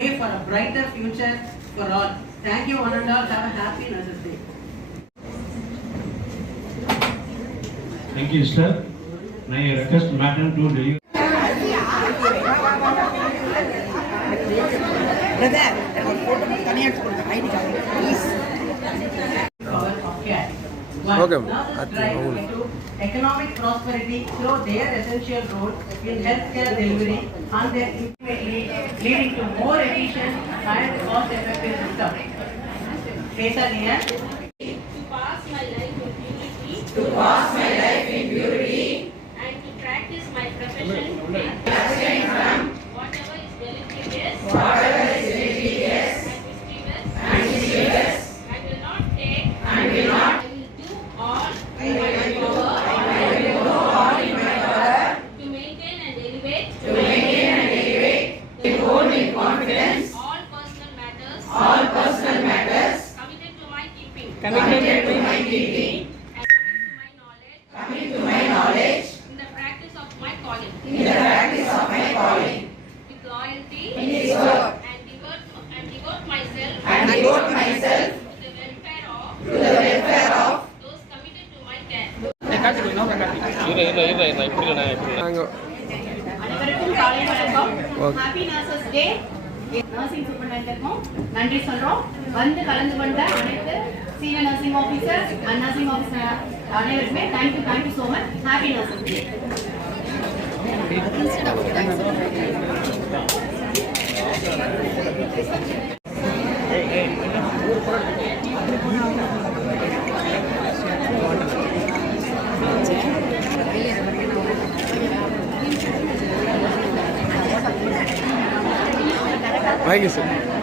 For a brighter future for all. Thank you one and all. Have a happy Nurses Day. Thank you, sir. May I request Madam to deliver. Brother, ஒரு photo தனியா எடுத்து ID card please. Okay. Economic prosperity through their essential role in healthcare delivery and their ultimately leading to more efficient and cost-effective system. Kesaniya. To pass my life in purity. To pass my life in purity. And to practice my profession. Abstain from Whatever is deleterious. whatever is deleterious And mischievous. and mischievous. I will not take. And will not. I will do all. I will do all in my power. To maintain and elevate. To maintain and elevate. To hold in confidence. All personal matters. All personal matters. Committed to my keeping. Committed to my keeping. And Coming to my knowledge. in the practice of my calling. In the practice of my calling. With loyalty. In this work. And devote myself. And devote myself To the welfare of. to the welfare of. Those committed to my care. அனைவருக்கும் காலை வணக்கம். Happy nurses day. Nursing சூப்பர்டென்டென்ட்க்கும் நன்றி சொல்றோம். வந்து கலந்து கொண்ட அனைத்து senior nursing officer and nursing officer அனைவருக்குமே thank you so much. Happy nurses day. Thank you, sir.